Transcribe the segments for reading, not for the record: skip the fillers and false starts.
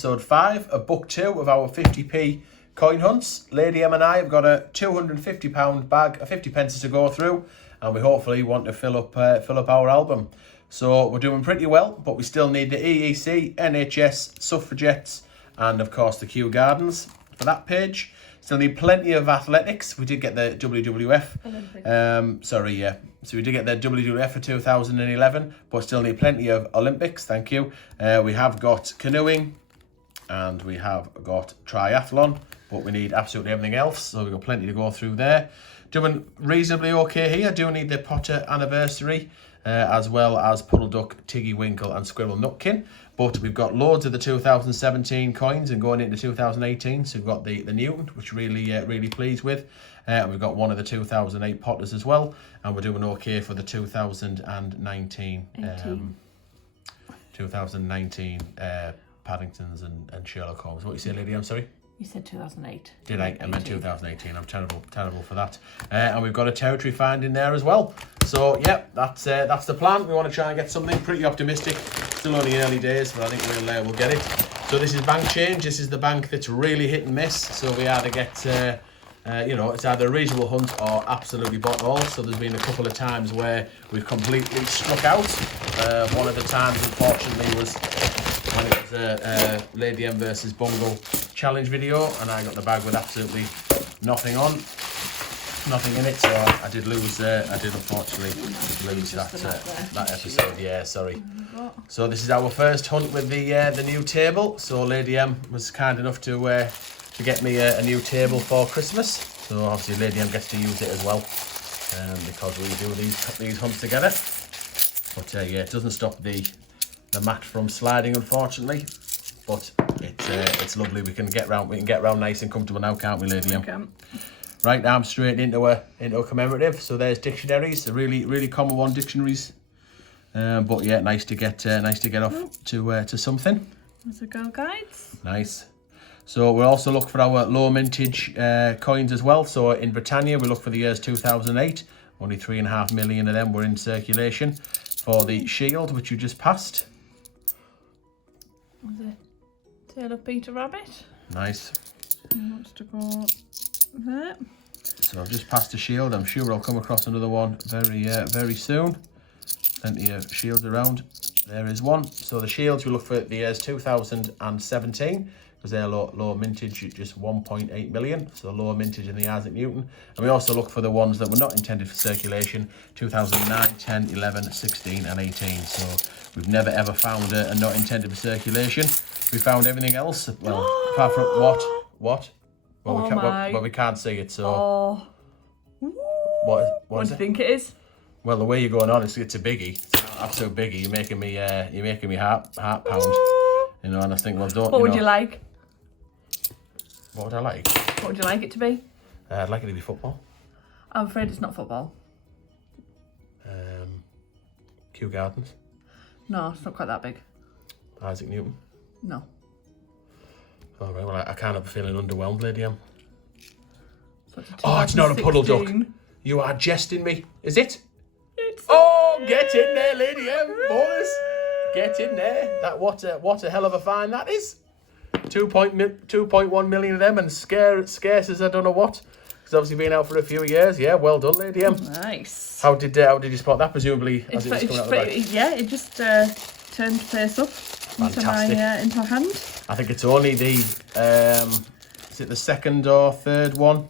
episode 5 of book 2 of our 50p coin hunts. Lady M and I have got a £250 bag of 50 pences to go through, and we hopefully want to fill up our album. So we're doing pretty well, but we still need the EEC, NHS, Suffragettes, and of course the Kew Gardens for that page. Still need plenty of athletics. We did get the WWF. So we did get the WWF for 2011, but still need plenty of Olympics. Thank you. We have got canoeing, and we have got triathlon, but we need absolutely everything else. So we've got plenty to go through there. Doing reasonably okay here. I do need the Potter anniversary, as well as Puddle Duck, Tiggy Winkle, and Squirrel Nutkin. But we've got loads of the 2017 coins and going into 2018. So we've got the Newton, which really pleased with. And we've got one of the 2008 Potters as well. And we're doing okay for the 2019 Paddingtons and Sherlock Holmes. What you say, Lady? I'm sorry? You said 2008. Did I? I meant 2018. I'm terrible for that. And we've got a territory find in there as well. So, yeah, that's the plan. We want to try and get something pretty optimistic. Still only early days, but I think we'll get it. So this is bank change. This is the bank that's really hit and miss. So we either get, it's either a reasonable hunt or absolutely bought all. So there's been a couple of times where we've completely struck out. One of the times, unfortunately, was when it was a Lady M versus Bungle challenge video, and I got the bag with absolutely nothing in it. So I did unfortunately lose that episode. Yeah, sorry. So this is our first hunt with the new table. So Lady M was kind enough to get me a new table for Christmas. So obviously Lady M gets to use it as well, because we do these hunts together. But yeah, it doesn't stop the mat from sliding, unfortunately. But it's lovely. We can get round nice and comfortable now, can't we, Lady M? Okay. Right now I'm straight into a commemorative. So there's dictionaries, a really common one, dictionaries. But yeah, nice to get off to something. There's a Girl Guides. Nice. So we also look for our low mintage coins as well. So in Britannia we look for the years 2008. Only 3.5 million of them were in circulation. For the shield, which you just passed. Was it Tale of Peter Rabbit? Nice. Who wants to go there? So I've just passed a shield. I'm sure I'll come across another one very soon. Plenty of shields around. There is one. So the shields, we look for the years 2017, because they're low mintage, just 1.8 million. So lower mintage in the Isaac Newton. And we also look for the ones that were not intended for circulation, 2009, 10, 11, 16 and 18. So we've never ever found a not intended for circulation. We found everything else. Well, apart from what? Well, we can't see it. So what do you think it is? Well, the way you're going on, it's a biggie. It's an absolute biggie. You're making me heart pound. You know, and I think, well, don't. What would you like? What would I like? What would you like it to be? I'd like it to be football. I'm afraid it's not football. Kew Gardens. No, it's not quite that big. Isaac Newton. No. All right. Well, I can't help feeling underwhelmed, Lady M. Oh, it's not a puddle duck. You are jesting me. Is it? It's Get in there, Lady M, boys. Get in there. That what a hell of a find that is. 2.1 million of them, and scarce as I don't know what. It's obviously been out for a few years. Yeah, well done, Lady M. Nice. How did you spot that? Presumably, as it was coming out of the bag. Yeah, it just turned face up into my hand. I think it's only the is it the second or third one?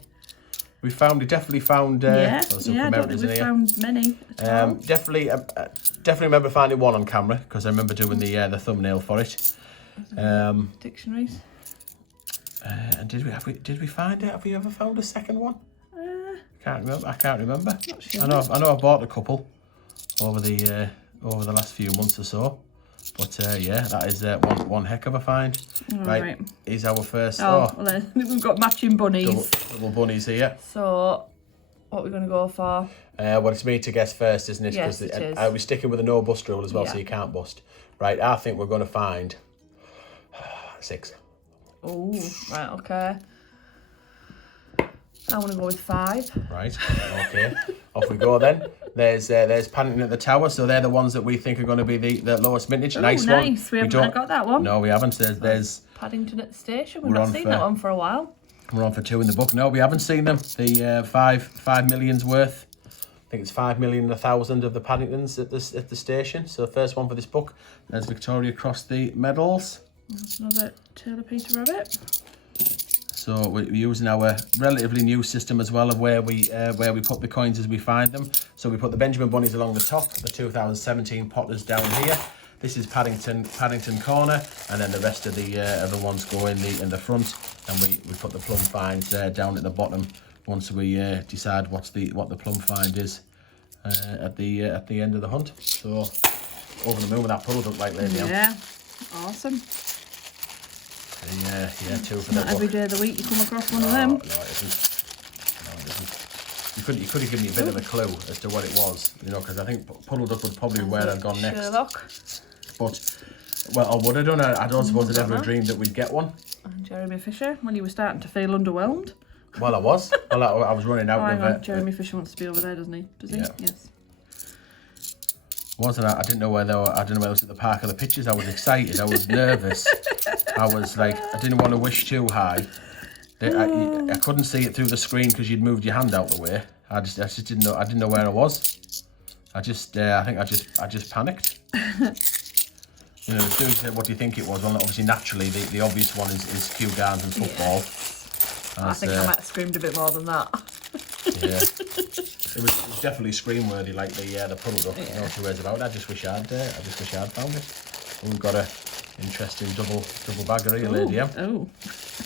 We definitely found I don't think we found many at all. Definitely remember finding one on camera, because I remember doing the thumbnail for it. Dictionaries. And did we find it? Have we ever found a second one? I can't remember. Not sure. I know I bought a couple over the last few months or so. But yeah, that is one heck of a find. Right, here's our first. Well, we've got matching bunnies. Double bunnies here. So, what are we going to go for? Well, it's me to guess first, isn't it? Yes, it is. We're sticking with a no bust rule as well, Yeah. so you can't bust. Right, I think we're going to find 6. Oh, right, okay. I want to go with 5. Right, okay. Off we go then. There's Paddington at the Tower, so they're the ones that we think are going to be the lowest mintage. Ooh, nice one. We haven't got that one. No, we haven't. There's Paddington at the station. We've not seen that one for a while. We're on for 2 in the book. No, we haven't seen them. The 5 million's worth. I think it's 5 million and 1,000 of the Paddingtons at the station. So the first one for this book. There's Victoria across the medals. That's another Taylor Peter Rabbit. So we're using our relatively new system as well of where we put the coins as we find them. So we put the Benjamin Bunnies along the top, the 2017 Potters down here. This is Paddington corner, and then the rest of the ones go in the front, and we put the plum finds down at the bottom once we decide what the plum find is at the end of the hunt. So over the moon with that puddle duck like lady. Yeah, awesome. Yeah, 2 for Not that every day of the week you come across one of them. No, it isn't. You could have given me a bit of a clue as to what it was, you know, because I think puddle duck would probably be where I'd gone next. Sherlock. But, well, I would have done. I don't suppose I'd ever dreamed that we'd get one. And Jeremy Fisher, when you were starting to feel underwhelmed. Well, I was. Well, I was running out of it. Jeremy Fisher wants to be over there, doesn't he? Does he? Yeah. Yes. Wasn't I? I didn't know whether I was at the park or the pitches. I was excited. I was nervous. I was like, I didn't want to wish too high. I couldn't see it through the screen because you'd moved your hand out the way. I just didn't know. I didn't know where I was. I think I just panicked. You know, as soon as you said, what do you think it was? Well, obviously, naturally, the obvious one is Kew Gardens and football. Yeah. I think I might have screamed a bit more than that. Yeah. It was definitely scream-worthy, like the puddle duck. Yeah. No two ways about it. I just wish I'd found it. And we've got a interesting double baggery, lady. Yeah. Oh,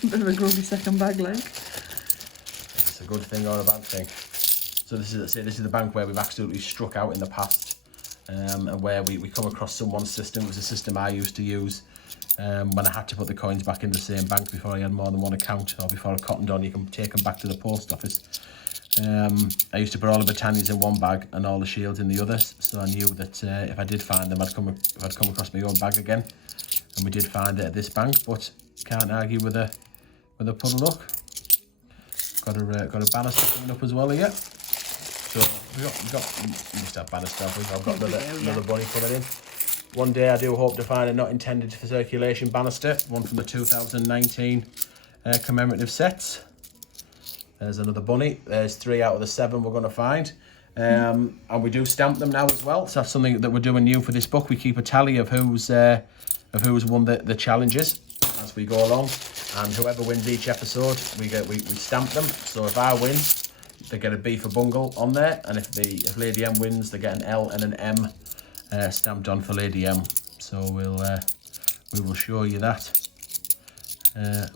a bit of a grubby second bag leg. It's a good thing or a bad thing. So this is the bank where we've absolutely struck out in the past, and where we come across someone's system. It was a system I used to use when I had to put the coins back in the same bank before I had more than one account, or before I cottoned on. You can take them back to the post office. I used to put all the Britannias in one bag and all the Shields in the other, so I knew that if I did find them, I'd come across my own bag again. And we did find it at this bank, but can't argue with a puddle duck. Got a banister coming up as well here. So we must have banister. I've got another bunny coming in. One day I do hope to find a not intended for circulation banister, one from the 2019 commemorative sets. There's another bunny. There's 3 out of the 7 we're going to find. And we do stamp them now as well. So that's something that we're doing new for this book. We keep a tally of who's won the challenges as we go along. And whoever wins each episode, we stamp them. So if I win, they get a B for Bungle on there. And if Lady M wins, they get an L and an M stamped on for Lady M. So we will show you that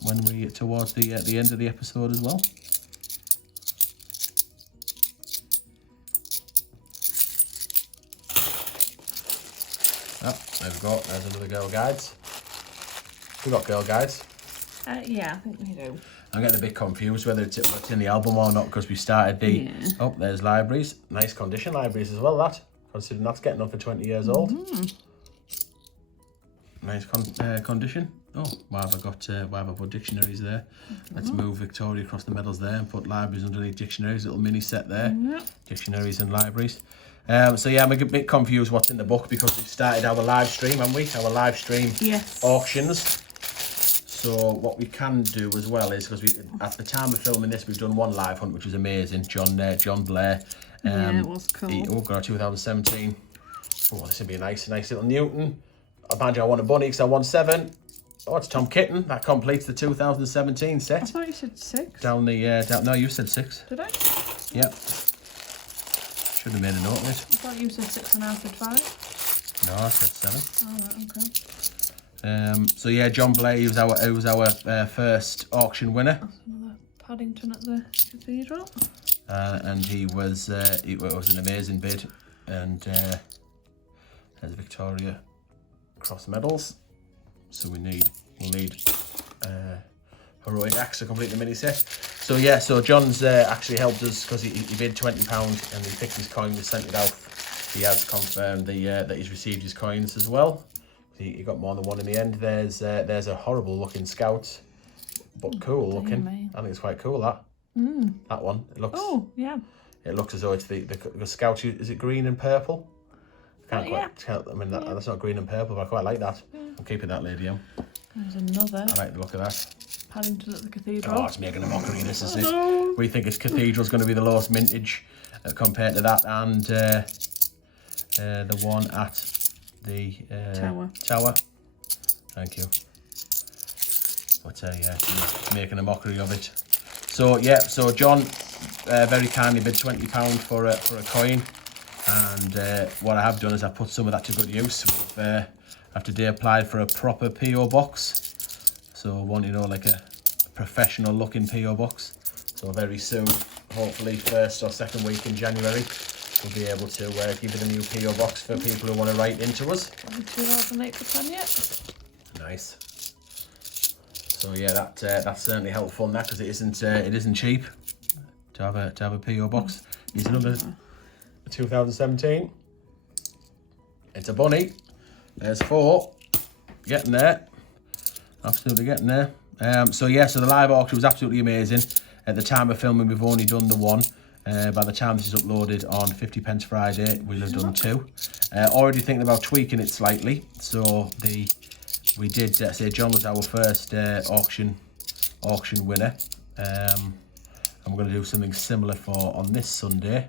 when we get towards the end of the episode as well. There we go. There's another Girl Guides. We got Girl Guides. Yeah, I think we do. I'm getting a bit confused whether it's in the album or not, because we started the... Yeah. Oh, there's libraries. Nice condition libraries as well, that. Considering that's getting up for 20 years old. Nice condition. Oh, why have I put dictionaries there? Let's move Victoria across the medals there and put libraries underneath dictionaries. Little mini set there. Dictionaries and libraries. So yeah, I'm a bit confused what's in the book, because we've started our live stream, haven't we? Our live stream auctions. So what we can do as well is, because at the time of filming this, we've done one live hunt, which was amazing. John Blair. Yeah, it was cool. Got 2017. Oh, this would be a nice little Newton. I imagine I won a bunny because I won 7. Oh, it's Tom Kitten. That completes the 2017 set. I thought you said 6. No, you said 6. Did I? Yep. Should have made a note of it. I thought you said 6 and I said 5. No, I said 7. Oh, right, okay. So yeah, John Blair, he was our first auction winner. That's another Paddington at the cathedral. And it was an amazing bid. And there's Victoria Cross medals. So we'll need Heroic Axe to complete the mini set. So yeah, so John's actually helped us, because he bid £20 and he picked his coin, we sent it out. He has confirmed that he's received his coins as well. He got more than one in the end. There's a horrible looking Scout, but cool looking. Man. I think it's quite cool, that. That one. It looks. Oh yeah. It looks as though it's the Scout. Is it green and purple? I mean, that's not green and purple, but I quite like that. I'm keeping that, lady. There's another. I like the look of that. Paddington at the Cathedral. Oh, it's making a mockery, this is it. We think it's Cathedral's going to be the lowest mintage compared to that, and the one at the Tower. Thank you. But yeah, he's making a mockery of it. So yeah, so John very kindly bid £20 for a coin, and what I have done is I put some of that to good use. I've today applied for a proper PO box. So one, you know, like a professional looking PO box. So very soon, hopefully first or second week in January, we'll be able to give you the new PO box for people who want to write into us. 2008 for 10 yet. Nice. So yeah, that's certainly helpful in that, because it isn't cheap to have a PO box. Here's another 2017. It's a bunny. There's 4. Getting there. Absolutely getting there. So yeah, so the live auction was absolutely amazing. At the time of filming, we've only done the one. By the time this is uploaded on 50p Friday, we'll have done 2. Already thinking about tweaking it slightly. So we did say John was our first auction winner, and we're going to do something similar for on this Sunday.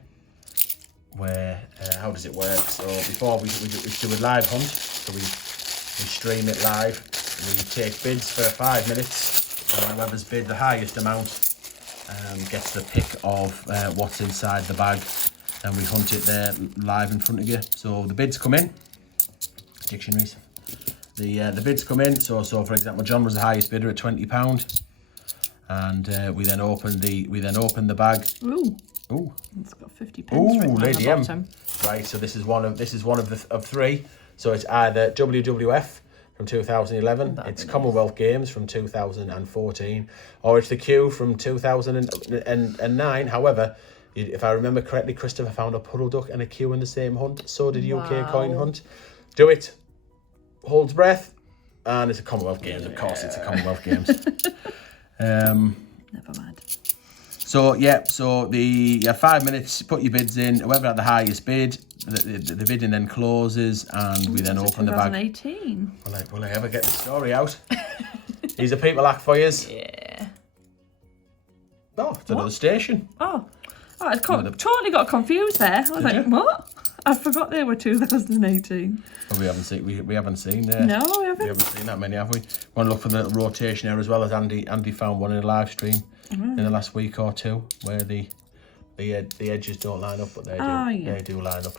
Where how does it work? So before we do a live hunt, so we stream it live. We take bids for 5 minutes, and whoever's bid the highest amount gets the pick of what's inside the bag, and we hunt it there live in front of you. So the bids come in, dictionaries. The bids come in. So for example, John was the highest bidder at £20, and we then open the bag. Ooh, it's got 50p. Ooh, Lady M. Right, so this is one of 3. So it's either WWF from 2011, it's Commonwealth Games from 2014, or it's the Q from 2009. However, if I remember correctly, Christopher found a puddle duck and a Q in the same hunt. So did UK Coin Hunt. Do it. Holds breath. And it's a Commonwealth Games. Of course, it's a Commonwealth Games. Never mind. So yeah, so you have 5 minutes, put your bids in. Whoever had the highest bid, the bidding then closes, and we then open the bag. 2018. Will I ever get the story out? These are people act for yous. Yeah. Oh, it's another station. Oh, I totally got confused there. I was like, what? I forgot they were 2018. Well, we haven't seen. We haven't seen. No, we haven't. We haven't seen that many, have we? Want to look for the rotation there as well, as Andy found one in a live stream in the last week or two, where the edges don't line up, but they do. Yeah. They do line up.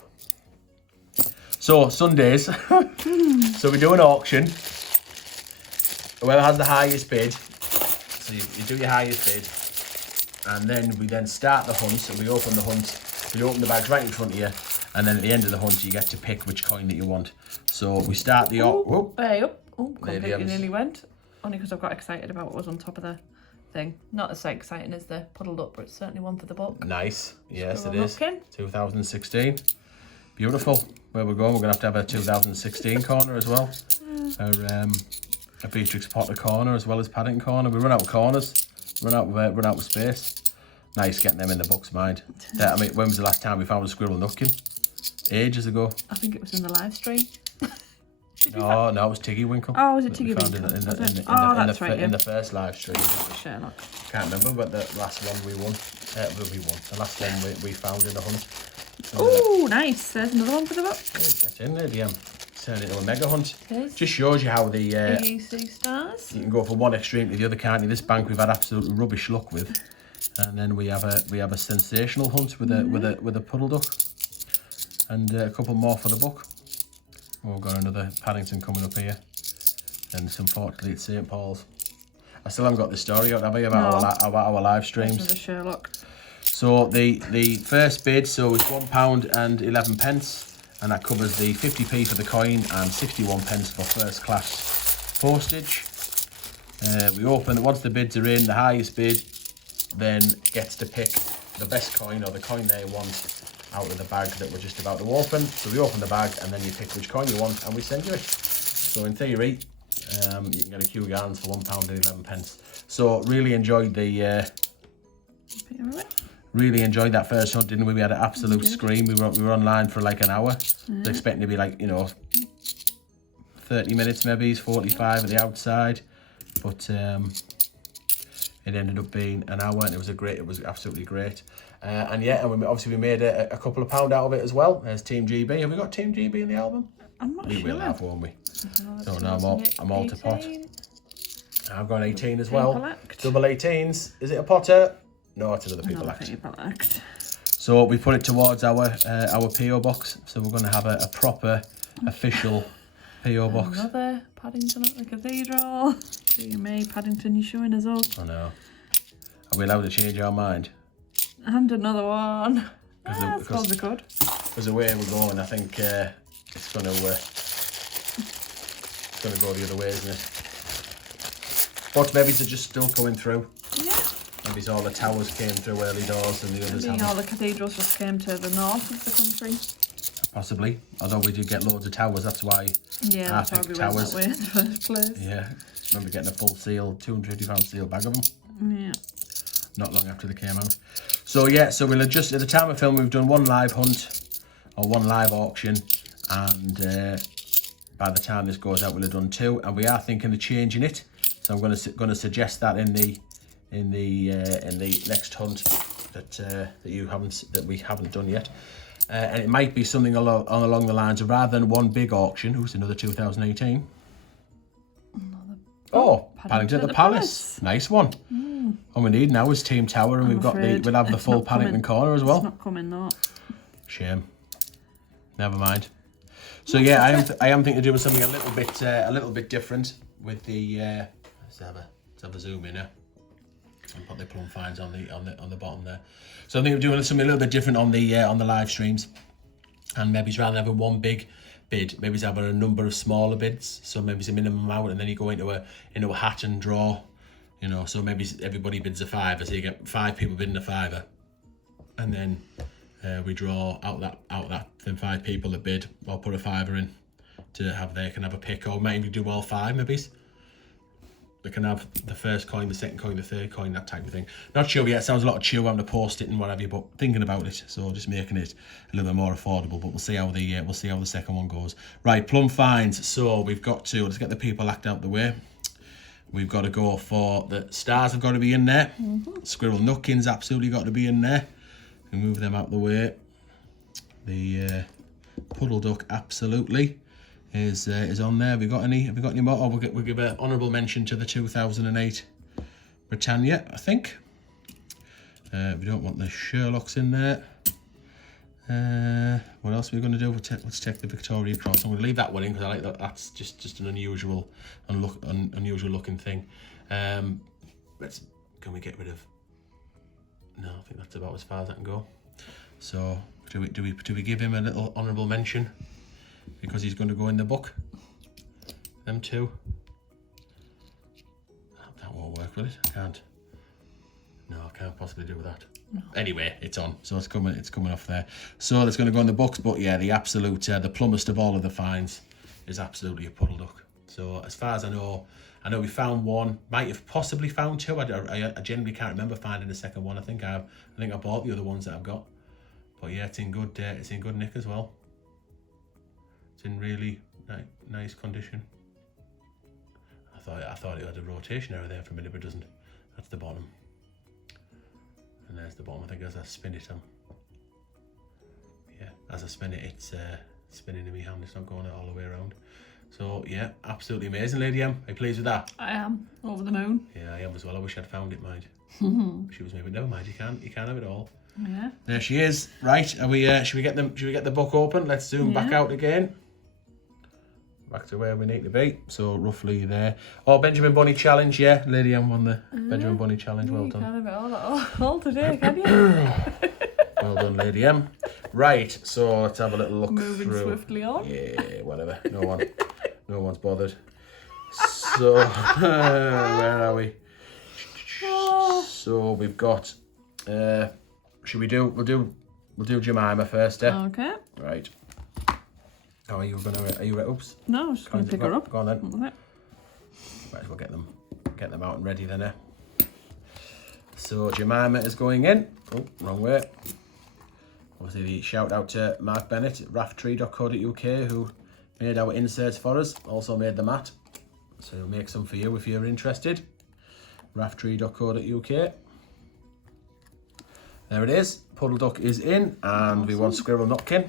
So Sundays, so we do an auction. Whoever has the highest bid, so you do your highest bid, and then we then start the hunt. So we open the hunt. We open the bags right in front of you, and then at the end of the hunt, you get to pick which coin that you want. So we start the Oh, completely nearly went. Only because I've got excited about what was on top of the thing. Not as exciting as the puddled up, but it's certainly one for the book. Nice. Yes, it is. 2016. Beautiful. Where we're going, we're going to have a 2016 corner as well. A Beatrix Potter corner as well as Paddington corner. We run out of corners. Run out of space. Nice getting them in the book's mind. I mean, when was the last time we found a squirrel nucking? Ages ago. I think it was in the live stream. No, it was Tiggy Winkle. Oh, was it Tiggy Winkle? In the first live stream. Sherlock. Can't remember, but the last one we won. The last one we found in the hunt. Oh, nice. There's another one for the book. Get in there, DM. Turn it into a mega hunt. Yes. Just shows you how the AUC stars. You can go from one extreme to the other, can't you? This bank we've had absolutely rubbish luck with, and then we have a sensational hunt with a puddle duck, and a couple more for the book. We've got another Paddington coming up here, and unfortunately it's St Paul's. I still haven't got the story out, have I, about our live streams. That's Sherlock. So the first bid, so it's £1 and 11 pence, and that covers the 50p for the coin and 61 pence for first class postage. We open it once the bids are in. The highest bid then gets to pick the best coin or the coin they want out of the bag that we're just about to open. So we open the bag and then you pick which coin you want and we send you it. So in theory, you can get a Kew Yarns for £1 and 11 pence. So really enjoyed Really enjoyed that first hunt, didn't we? We had an absolute scream. We were online for like an hour. Expecting to be like, 30 30 minutes maybe, 45 at the outside, but it ended up being an hour, and it was absolutely great. And yeah, and obviously we made a couple of pound out of it as well as Team GB. Have we got Team GB in the album? I'm not sure. We will have, won't we? So no, I'm all to pot. I've got 18 as People well. act. Double 18s. Is it a potter? No, it's another people act. So we put it towards our PO box. So we're going to have a proper official PO box. Another Paddington at the Cathedral. Dear me, Paddington, you're showing us up. I know. Are we allowed to change our mind? And another one. I suppose we could. Because the way we're going, I think it's going to go the other way, isn't it? But maybe they're just still coming through. Yeah. Maybe all the towers came through early doors and the others haven't. All the cathedrals just came to the north of the country. Possibly. Although we did get loads of towers, that's why I picked towers. Went that way in the first place. Yeah. I remember getting a full seal, £250 seal bag of them. Yeah. Not long after they came out. So yeah, so we'll adjust, at the time of film we've done one live hunt or one live auction, and by the time this goes out we'll have done 2, and we are thinking of changing it. So I'm going to suggest that in the next hunt that we haven't done yet, and it might be something along the lines of, rather than one big auction, who's another 2018. Paddington at the Palace. Nice one. All we need now is Team Tower, and we'll have the full Paddington corner as well. It's not coming, that. Shame. Never mind. So yeah, I am thinking of doing something a little bit different with the. Let's have a zoom in here and put the plum finds on the bottom there. So I think we're doing something a little bit different on the live streams, and maybe rather than having one big bid, maybe having a number of smaller bids. So maybe it's a minimum amount, and then you go into a hat and draw. You know, so maybe everybody bids a £5, so you get 5 people bidding a £5, and then we draw out that then 5 people that bid or put a £5 in they can have a pick, or maybe do all 5 maybe. They can have the first coin, the second coin, the third coin, that type of thing. Not sure yet. Sounds a lot of chew having to post it and whatever, but thinking about it. So just making it a little bit more affordable. But we'll see how the second one goes. Right, plum finds. So we've got to, let's get the people act out the way. We've got to go for the stars. Have got to be in there. Squirrel Nutkins absolutely got to be in there. We move them out the way. The puddle duck absolutely is on there. Have we got any more? Oh, we'll give an honourable mention to the 2008 Britannia, I think. We don't want the Sherlocks in there. What else are we going to do? Let's take the Victoria Cross. I'm going to leave that one in because I like that. That's just an unusual looking thing. Can we get rid of? No, I think that's about as far as I can go. So do we give him a little honourable mention because he's going to go in the book? Them two. That won't work, will it? I can't. No, I can't possibly do that. No. Anyway, it's on, so it's coming off there. So it's going to go in the books, but yeah, the absolute, the plumbest of all of the finds is absolutely a puddle duck. So as far as I know we found one, might have possibly found 2. I genuinely can't remember finding the second one. I think I bought the other ones that I've got. But yeah, it's in good nick as well. It's in really nice condition. I thought it had a rotation error there for a minute, but it doesn't. That's the bottom. And there's the bottom. I think as I spin it, as I spin it, it's spinning in my hand. It's not going all the way around. So yeah, absolutely amazing, Lady M. Are you pleased with that? I am over the moon. Yeah, I am as well. I wish I'd found it, mind. She was maybe never mind. You can't have it all. Yeah. There she is. Right, are we? Should we get the book open? Let's zoom back out again. Back to where we need to be. So roughly there. Oh, Benjamin Bunny challenge. Yeah, Lady M won the Benjamin Bunny challenge. Well done. You can't have it all today, can you? Well done, Lady M. Right, so let's have a little look Moving through. Swiftly on. Yeah, whatever. No one's bothered. So where are we? Oh. So we've got. Should we do? We'll do Jemima first. Okay. Right. Oh, are you ready? Oops. No, I was just going to pick her up. Go on then. Okay. Might as well get them out and ready then. So Jemima is going in. Oh, wrong way. Obviously, the shout out to Mark Bennett at rafttree.co.uk who made our inserts for us, also made the mat. So we'll make some for you if you're interested. Rafttree.co.uk. There it is. Puddle Duck is in, and we want Squirrel Nutkin.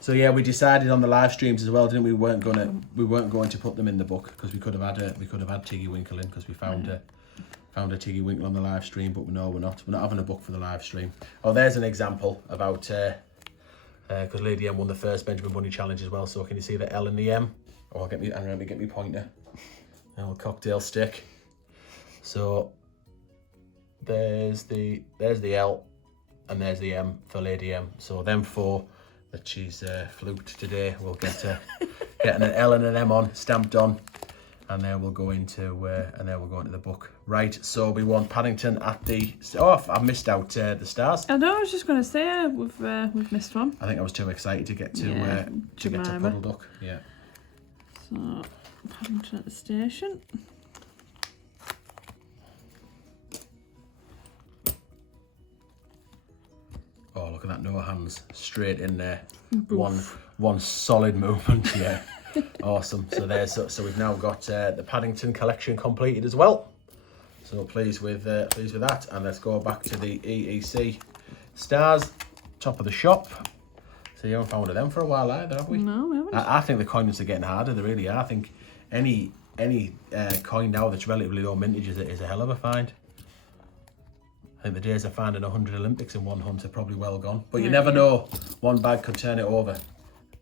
So yeah, we decided on the live streams as well, didn't we? We weren't going to put them in the book because we could have had Tiggy Winkle in because we found a Tiggy Winkle on the live stream, but no, we're not having a book for the live stream. Oh, there's an example about because Lady M won the first Benjamin Bunny challenge as well. So can you see the L and the M? Oh, let me get me pointer. A little cocktail stick. So there's the L and there's the M for Lady M. So them four that she's fluked today will get getting an L and an M on, stamped on, and then we'll go into the book. Right, so we want Paddington at the... Oh, I missed out the stars. I know, I was just going to say, we've missed one. I think I was too excited to get to Puddle Duck. Yeah. So, Paddington at the station. Oh, look at that, no hands, straight in there. One solid movement, yeah. Awesome. So we've now got the Paddington collection completed as well. So pleased with that, and let's go back to the EEC stars, top of the shop. So you haven't found one of them for a while either, have we? No, we haven't. I think the coins are getting harder. They really are. I think any coin now that's relatively low mintage is a hell of a find. I think the days of finding 100 Olympics in one hunt are probably well gone. But you never know. One bag could turn it over.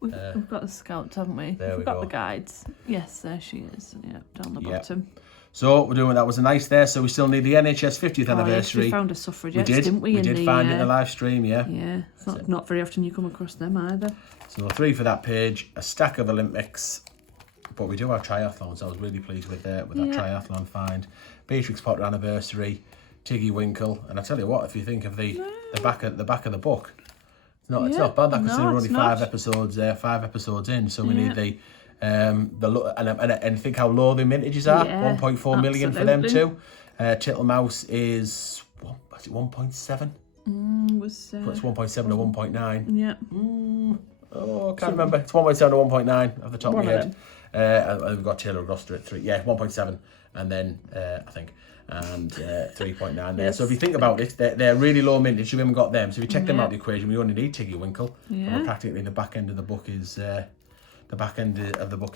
We've got the scouts, haven't we? We've got the guides. Yes, there she is. Yeah, down the bottom. So we're doing that. Was a nice there. So we still need the NHS 50th anniversary. Yes, we found a suffragette, didn't we? We did find it in the live stream, yeah. Yeah, it's not very often you come across them either. So 3 for that page, a stack of Olympics, but we do have triathlons. So I was really pleased with that triathlon find. Beatrix Potter anniversary, Tiggy Winkle, and I tell you what, if you think of the back of the book, it's not bad. That considering we're only 5 episodes in. So we need the and think how low the mintages are. 1.4 million for them too. Tittlemouse is what was it, 1.7? It's 1.7 or 1.9. Yeah. Oh, I can't remember. It's 1.7 or 1.9 off the top of my head. We've got Taylor Roster at 3. Yeah, 1.7, and then I think. And 3.9 there. So if you think about it, they're really low mintage. We haven't got them. So if you check them out of the equation, we only need Tiggy Winkle. Yeah. And practically the back end of the book is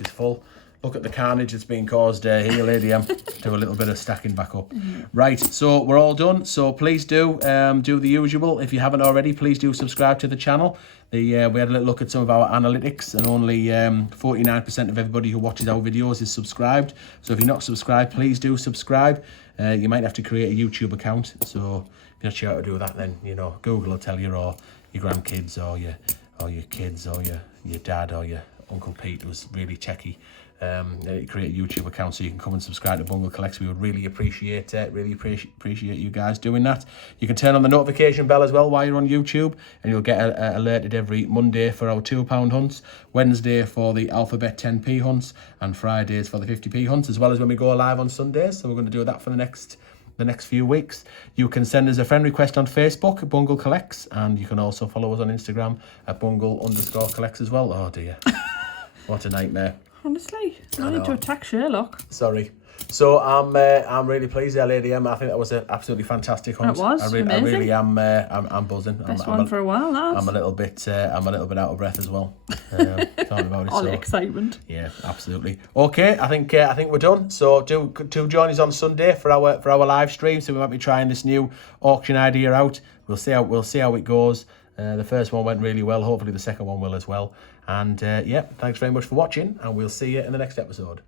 full. Look at the carnage that's being caused here, Lady M. Do a little bit of stacking back up. Right, so we're all done. So please do the usual. If you haven't already, please do subscribe to the channel. We had a little look at some of our analytics, and only 49% of everybody who watches our videos is subscribed. So if you're not subscribed, please do subscribe. You might have to create a YouTube account. So if you're not sure how to do that, then Google will tell you, or your grandkids, or your kids, or your dad, or your Uncle Pete was really techie. Create a YouTube account so you can come and subscribe to Bungle Collects. We would really appreciate you guys doing that. You can turn on the notification bell as well while you're on YouTube, and you'll get alerted every Monday for our £2 hunts, Wednesday for the Alphabet 10p hunts, and Fridays for the 50p hunts, as well as when we go live on Sundays. So we're going to do that for the next few weeks. You can send us a friend request on Facebook, Bungle Collects, and you can also follow us on Instagram at Bungle_Collects as well. Oh dear, what a nightmare. Honestly, I need to attack Sherlock. Sorry. So I'm really pleased there, Lady M. I think that was an absolutely fantastic hunt. It was amazing. I really am. I'm buzzing. Best one for a while, lads. I'm a little bit out of breath as well. Talking about it. All the excitement. Yeah, absolutely. Okay, I think we're done. So do join us on Sunday for our live stream. So we might be trying this new auction idea out. We'll see how it goes. The first one went really well. Hopefully the second one will as well. And thanks very much for watching, and we'll see you in the next episode.